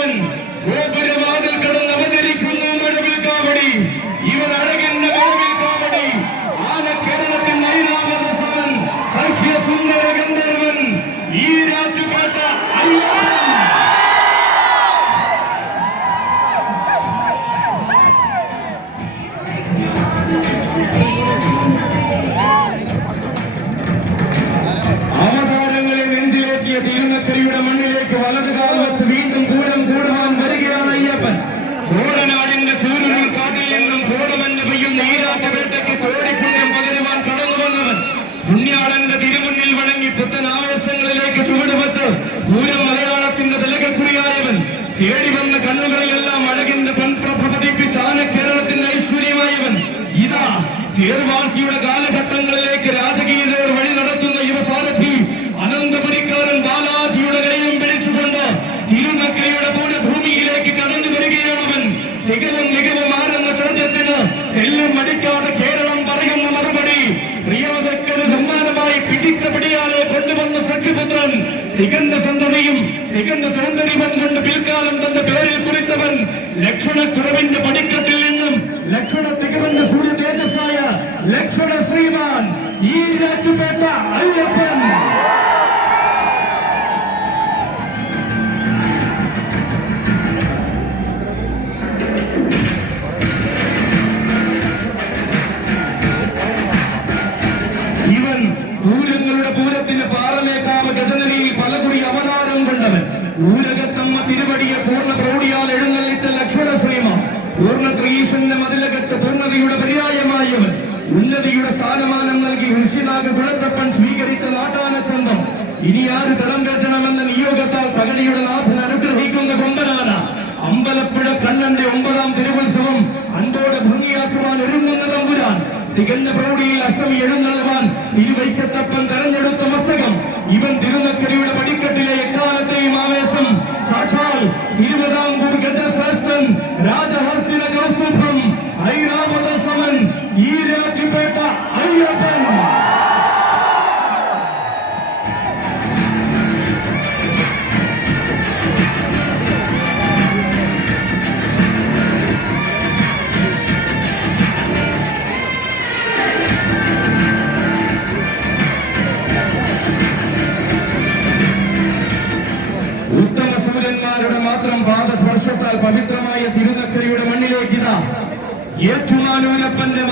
ഇവൻ ഗോപുരവാതിൽ കടന്ന് അവതരിക്കുന്നു മഴവിൽ കാവടി. ഇവൻ അഴകിന്റെ മഴവിൽ കാവടി. ആന കേരളത്തിന്റെ ഐരാവത സമൻ സഖ്യ സുന്ദര ഗന്ധർവൻ ഈ രാജുപേട്ട അയ്യപ്പൻ. അവതാരങ്ങളെ നെഞ്ചിലേറ്റിയ തിരുനക്കരയുടെ മണ്ണിലേക്ക് വലതുകാൽ വെച്ച് വീണ്ടും പൂരം കൂടുവാൻ വരികയാണ് അയ്യപ്പൻ. കോടനാടിന്റെ കൂരുകൾ കാട്ടിൽ നിന്നും കോടമഞ്ഞ് പെയ്യുന്ന ഈരാറ്റുപേട്ടയ്ക്ക് കോടിപ്പുണ്യം പകരുവാൻ കടന്നു വന്നവൻ. പുണ്യാളന്റെ തിരുമുന്നിൽ വണങ്ങി പുത്തൻ ആവേശങ്ങളിലേക്ക് ചുവടുവെച്ച് പൂരം മലയാളത്തിന്റെ തിലകക്കുറിയായവൻ. തേടി വന്ന കണ്ണുകളിലെല്ലാം അഴകിന്റെ പെൺപ്രഭ പതിപ്പിച്ച ആനക്കേരളത്തിന്റെ ഐശ്വര്യമായവൻ. ഇതാ തേർവാഴ്ചയുടെ കാലഘട്ടങ്ങളിലേക്ക് രാജകീയതയോട് വഴി നടത്തുന്ന യുവസാരഥി അനന്തപുരിക്കാരൻ ബാലാജിയുടെ കൈയും പിടിച്ചുകൊണ്ട് തിരുനക്കരയുടെ പൂരഭൂമിയിലേക്ക് കടന്നു വരികയാണവൻ. തികവും മികവും ആരെന്ന ചോദ്യത്തിന് തെല്ലും മടിക്കാതെ കേരളം പറയുന്ന മറുപടി. പ്രിയാതക്കന് സമ്മാനമായി പിടിച്ച പിടിയാലെ കൊണ്ടുവന്ന സഖ്യപുത്രൻ. തികഞ്ഞ സന്തതിയും തികഞ്ഞ സൗന്ദര്യവും കൊണ്ട് പിൽക്കാലം തന്റെ പേരിൽ കുറിച്ചവൻ. ലക്ഷണക്കുറവിന്റെ പടിക്കെട്ടിൽ നിന്നും ലക്ഷണ തികവന്റെ സൂര്യ തേജസ്സായ ലക്ഷണ ശ്രീമാൻ ഈ രാജുപേട്ട അയ്യപ്പൻ. ഇവൻ പൂരങ്ങളുടെ പൂരത്തിന് പാറമേക്കാവ് ഗജനരിയിൽ പലകുറി അവതാരം കൊണ്ടവൻ. ഊരകത്തമ്മ തിരുവടിയെ പൂർണ്ണ പ്രൗഢിയാൽ എഴുന്നള്ളിച്ച ലക്ഷണ ശ്രീമാൻ. പൂർണ്ണ ത്രീശന്റെ മതിലകത്ത് പൂർണ്ണതയുടെ പര്യായമായവൻ. ഉന്നതിയുടെ സ്ഥാനമാനം നൽകി ഋഷിനാഗ് കുളത്തപ്പൻ സ്വീകരിച്ച നാട്ടാനച്ചന്തം. ഇനി ആര് തളം കയറ്റണമെന്ന നിയോഗത്താൽ തകഴിയുടെ നാഥൻ അനുഗ്രഹിക്കുന്ന കൊമ്പനാന. അമ്പലപ്പുഴ കണ്ണന്റെ 9ാം തിരുവുത്സവം അൻപോടെ ഭംഗിയാക്കുവാൻ ഒരുങ്ങുന്ന തമ്പുരാൻ. തികഞ്ഞ പ്രൗഢിയിൽ അഷ്ടമി എഴുന്നള്ളുവാൻ തിരുവൈക്കത്തപ്പൻ തെരഞ്ഞെടുത്ത മസ്തകം. ഇവൻ തിരുനക്കരയുടെ പടിക്കെട്ടിലെ എക്കാലത്തെയും ആവേശം. സാക്ഷാൽ തിരുവിതാംകൂർ ഗജശ്രേഷ്ഠൻ രാജഹസ്തിന കൗസ്തുഭം ഐരാവത സമൻ ഈ രാജുപേട്ട അയ്യപ്പൻ. ഉത്തമ സൂര്യന്മാരുടെ മാത്രം പാദസ്പർശത്താൽ പവിത്രമായ തിരുനക്കരയുടെ മണ്ണിലേക്ക് ഇതാ ഏറ്റുമാനൂരപ്പന്റെ